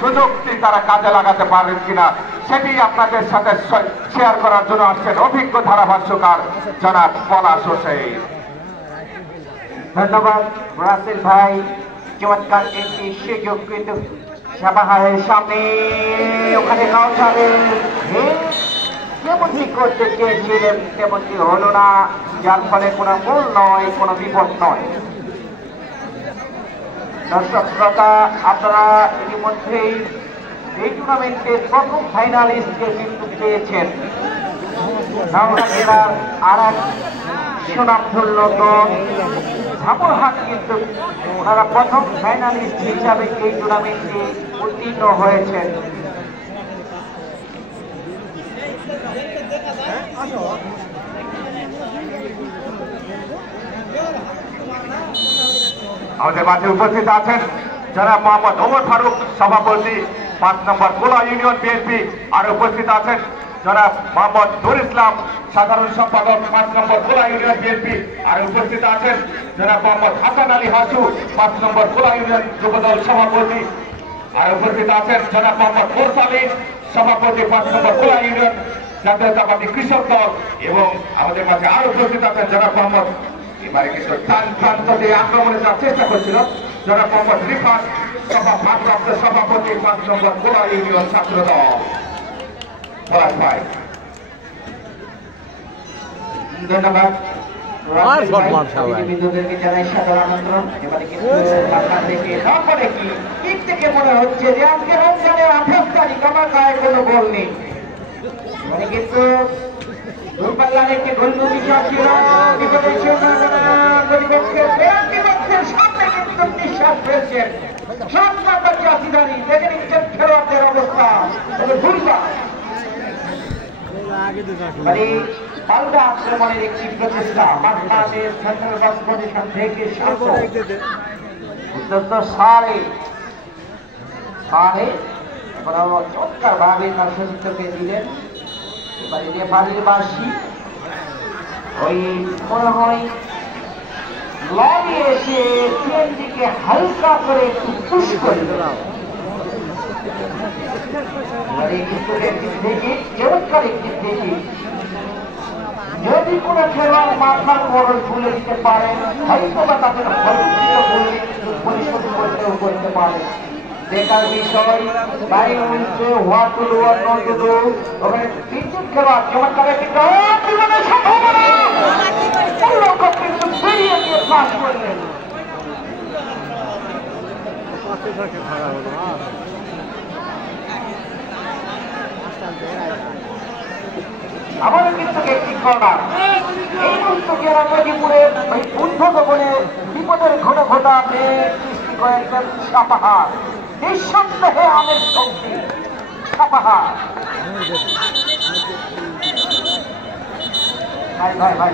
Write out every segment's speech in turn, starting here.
সুযোগটি তারা কাজে লাগাতে পারেন কিনা সেটি আপনাদের সাথে শেয়ার করার জন্য আসছেন অভিজ্ঞ ধারাভাষ্যকার জনাব পলাশ হোসেন। ধন্যবাদ রাসেল ভাই, চমৎকার একটি সুযোগ কিন্তু সাবাহারের সামনে ওখানে কাউসারের যেমনটি করতে চেয়েছিলেন তেমনটি হলো না, যার ফলে কোনো মূল নয়, কোনো বিপদ নয়। দর্শক শ্রোতা, আপনারা ইতিমধ্যেই এই টুর্নামেন্টের প্রথম ফাইনালিস্টকে কিন্তু পেয়েছেন। নওগাঁ জেলার আর এক সুনামধন্য দল ঝামুরহাট কিন্তু ওনারা প্রথম ফাইনালিস্ট হিসাবে এই টুর্নামেন্টে উত্তীর্ণ হয়েছেন। আমাদের মাঝে উপস্থিত আছেন যারা মোহাম্মদ ওমর ফারুক, সভাপতি 5 নম্বর কোলা ইউনিয়ন বিএনপি। আর উপস্থিত আছেন যারা মোহাম্মদ নুর ইসলাম, সাধারণ সম্পাদক 5 নম্বর কোলা ইউনিয়ন বিএনপি। আর উপস্থিত আছেন যারা মোহাম্মদ হাসান আলী হাসু, 5 নম্বর কোলা ইউনিয়ন যুবদল সভাপতি। আর উপস্থিত আছেন যারা মোহাম্মদ মোরসালিন, সভাপতি 5 নম্বর কোলা ইউনিয়ন জাতীয়তাবাদী কৃষক দল। এবং আমাদের মাঝে আরো উপস্থিত আছেন যারা মোহাম্মদ এবারে কিছু প্রান্ত দিয়ে আক্রমণে যাওয়ার চেষ্টা করছিল যারা মোহাম্মদ রিফাত, ভারপ্রাপ্ত সভাপতি 5 নম্বর কোলা ইউনিয়ন ছাত্র দল। ধন্যবাদ বিন্দুদেরকে জানাই সাদর আমন্ত্রণ। এবারে কি থেকে মনে হচ্ছে যে আজকে রমজানের 28 তারিখ আমার গায়ে কোনো বল নেই, মানে কিন্তু দূরপাল্লার একটি গণ্য বিষয় ছিল। সামনে কিন্তু নিঃশ্বাস ফেলছেন 7 নম্বর চাষিদারি, দেখে নিচ্ছেন খেলোয়াড়দের অবস্থা ভুলবা পাল্টা আক্রমণের একটি প্রচেষ্টা। বাংলাদেশ সেন্ট্রাল বাস পজিশন থেকে চমৎকার ভাবে তার সতীর্থকে দিলেন। এবারে নেপালের বাসী ওই মনে হয় লরি এসে সিএনজিকে হালকা করে একটু পুশ করে চমৎকার একটি থেকে যদি কোনো খেলোয়াড় মাথার মরণ ভুলে দিতে পারেন, হয়তো বা তাদের পরিশোধ করতেও করতে পারেন। দেখার বিষয় বাড়ি উঠছে what to do are not to do. ওখানে 3জন খেলোয়াড় চমৎকার একটি সম্ভাবনা কিন্তু বেরিয়ে গিয়ে পাস করলেন। আমাদের কিন্তু একটি কর্নার এই মুহূর্তে যারা নদীপুরে ওই উদ্ধত বলে বিপদের ঘটা সৃষ্টি করেছেন সাপাহার। নিঃসন্দেহে আমের শক্তি সাপাহার। ভাই ভাই ভাই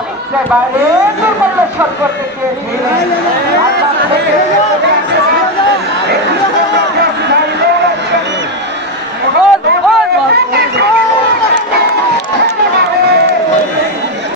অনেকটা বাইরে শট করতে